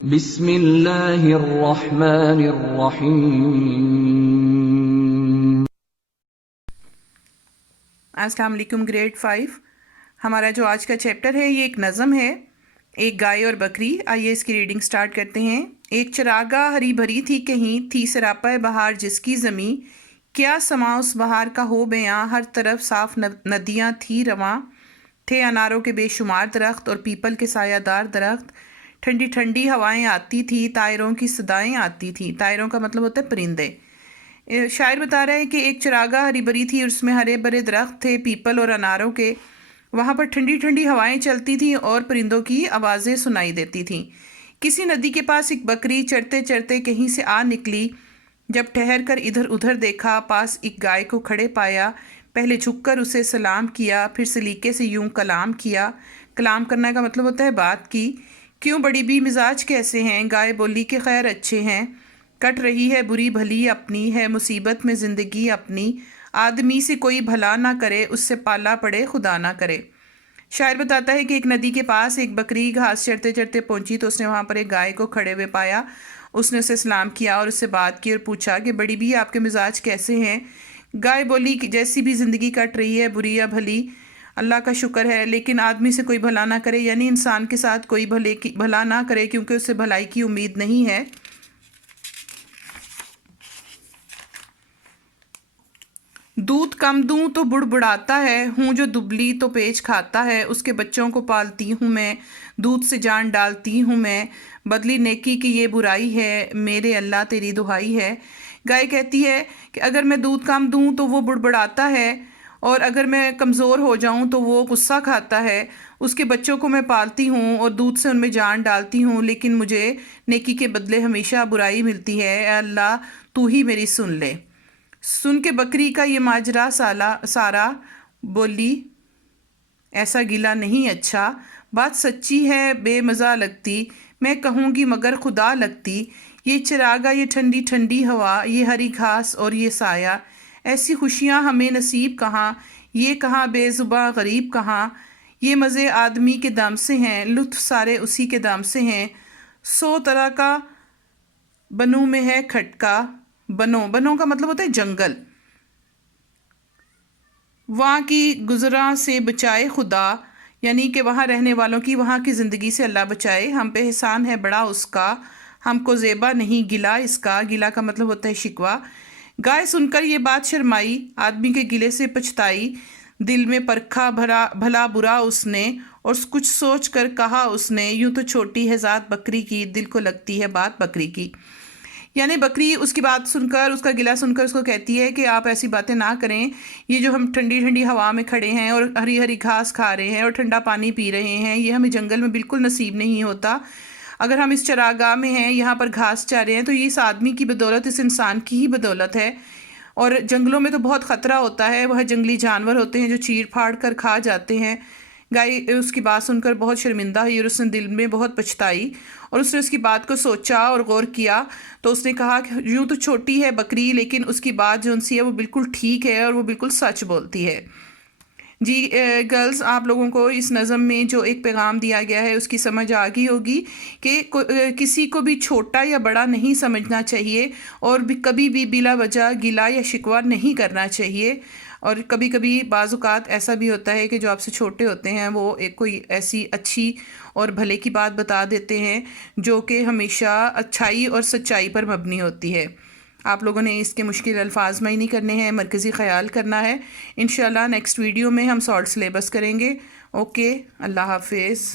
بسم اللہ الرحمن الرحیم۔ السلام علیکم گریڈ 5۔ ہمارا جو آج کا چیپٹر ہے یہ ایک نظم ہے، ایک گائے اور بکری۔ آئیے اس کی ریڈنگ سٹارٹ کرتے ہیں۔ ایک چراگاہ ہری بھری تھی کہیں، تھی سراپا بہار جس کی زمیں، کیا سما اس بہار کا ہو بیاں، ہر طرف صاف ندیاں تھی رواں، تھے اناروں کے بے شمار درخت اور پیپل کے سایہ دار درخت، ٹھنڈی ٹھنڈی ہوائیں آتی تھی، طائروں کی صدائیں آتی تھی۔ طائروں کا مطلب ہوتا ہے پرندے۔ شاعر بتا رہا ہے کہ ایک چراگاہ ہری بھری تھی، اس میں ہرے بھرے درخت تھے پیپل اور اناروں کے، وہاں پر ٹھنڈی ٹھنڈی ہوائیں چلتی تھیں اور پرندوں کی آوازیں سنائی دیتی تھیں۔ کسی ندی کے پاس ایک بکری چرتے چرتے کہیں سے آ نکلی، جب ٹھہر کر ادھر ادھر دیکھا، پاس ایک گائے کو کھڑے پایا، پہلے جھک کر اسے سلام کیا، پھر سلیقے سے یوں کلام کیا۔ کلام کرنے کا مطلب ہوتا ہے بات کی۔ کیوں بڑی بھی مزاج کیسے ہیں؟ گائے بولی کہ خیر اچھے ہیں، کٹ رہی ہے بری بھلی اپنی، ہے مصیبت میں زندگی اپنی، آدمی سے کوئی بھلا نہ کرے، اس سے پالا پڑے خدا نہ کرے۔ شاعر بتاتا ہے کہ ایک ندی کے پاس ایک بکری گھاس چرتے چرتے پہنچی تو اس نے وہاں پر ایک گائے کو کھڑے ہوئے پایا۔ اس نے اسے سلام کیا اور اس سے بات کی اور پوچھا کہ بڑی بھی آپ کے مزاج کیسے ہیں؟ گائے بولی کہ جیسی بھی زندگی کٹ رہی ہے، بری یا بھلی، اللہ کا شکر ہے، لیکن آدمی سے کوئی بھلا نہ کرے، یعنی انسان کے ساتھ کوئی بھلا نہ کرے کیونکہ اس سے بھلائی کی امید نہیں ہے۔ دودھ کم دوں تو بڑبڑاتا ہے، ہوں جو دبلی تو پیچ کھاتا ہے، اس کے بچوں کو پالتی ہوں میں، دودھ سے جان ڈالتی ہوں میں، بدلی نیکی کی یہ برائی ہے، میرے اللہ تیری دہائی ہے۔ گائے کہتی ہے کہ اگر میں دودھ کم دوں تو وہ بڑبڑاتا ہے، اور اگر میں کمزور ہو جاؤں تو وہ غصہ کھاتا ہے، اس کے بچوں کو میں پالتی ہوں اور دودھ سے ان میں جان ڈالتی ہوں، لیکن مجھے نیکی کے بدلے ہمیشہ برائی ملتی ہے۔ اے اللہ تو ہی میری سن لے۔ سن کے بکری کا یہ ماجرا سارا بولی ایسا گلا نہیں اچھا، بات سچی ہے بے مزہ لگتی، میں کہوں گی مگر خدا لگتی، یہ چراغا یہ ٹھنڈی ٹھنڈی ہوا، یہ ہری گھاس اور یہ سایہ، ایسی خوشیاں ہمیں نصیب کہاں، یہ کہاں بے زباں غریب کہاں، یہ مزے آدمی کے دم سے ہیں، لطف سارے اسی کے دم سے ہیں، 100 طرح کا بنوں میں ہے کھٹکا، بنوں کا مطلب ہوتا ہے جنگل، وہاں کی گزراں سے بچائے خدا، یعنی کہ وہاں رہنے والوں کی وہاں کی زندگی سے اللہ بچائے، ہم پہ احسان ہے بڑا اس کا، ہم کو زیبا نہیں گلا اس کا۔ گلا کا مطلب ہوتا ہے شکوہ۔ گائے سن کر یہ بات شرمائی، آدمی کے گلے سے پچھتائی، دل میں پرکھا بھلا برا اس نے، اور کچھ سوچ کر کہا اس نے، یوں تو چھوٹی ہے ذات بکری کی، دل کو لگتی ہے بات بکری کی۔ یعنی بکری اس کی بات سن کر، اس کا گلہ سن کر اس کو کہتی ہے کہ آپ ایسی باتیں نہ کریں، یہ جو ہم ٹھنڈی ٹھنڈی ہوا میں کھڑے ہیں اور ہری ہری گھاس کھا رہے ہیں اور ٹھنڈا پانی پی رہے ہیں، یہ ہمیں جنگل میں بالکل نصیب نہیں ہوتا۔ اگر ہم اس چراگاہ میں ہیں، یہاں پر گھاس چا رہے ہیں، تو یہ اس آدمی کی بدولت، اس انسان کی ہی بدولت ہے۔ اور جنگلوں میں تو بہت خطرہ ہوتا ہے، وہ جنگلی جانور ہوتے ہیں جو چیر پھاڑ کر کھا جاتے ہیں۔ گائے اس کی بات سن کر بہت شرمندہ ہوئی اور اس نے دل میں بہت پچھتائی، اور اس نے اس کی بات کو سوچا اور غور کیا، تو اس نے کہا کہ یوں تو چھوٹی ہے بکری، لیکن اس کی بات جو سی ہے وہ بالکل ٹھیک ہے اور وہ بالکل سچ بولتی ہے۔ جی گرلز، آپ لوگوں کو اس نظم میں جو ایک پیغام دیا گیا ہے اس کی سمجھ آ گئی ہوگی کہ کسی کو بھی چھوٹا یا بڑا نہیں سمجھنا چاہیے، اور بھی کبھی بھی بلا وجہ گلا یا شکوہ نہیں کرنا چاہیے۔ اور کبھی کبھی بعض اوقات ایسا بھی ہوتا ہے کہ جو آپ سے چھوٹے ہوتے ہیں وہ ایک کوئی ایسی اچھی اور بھلے کی بات بتا دیتے ہیں جو کہ ہمیشہ اچھائی اور سچائی پر مبنی ہوتی ہے۔ آپ لوگوں نے اس کے مشکل الفاظ میں ہی نہیں کرنے ہیں، مرکزی خیال کرنا ہے۔ انشاءاللہ نیکسٹ ویڈیو میں ہم سالٹ سلیبس کریں گے۔ اوکے، اللہ حافظ۔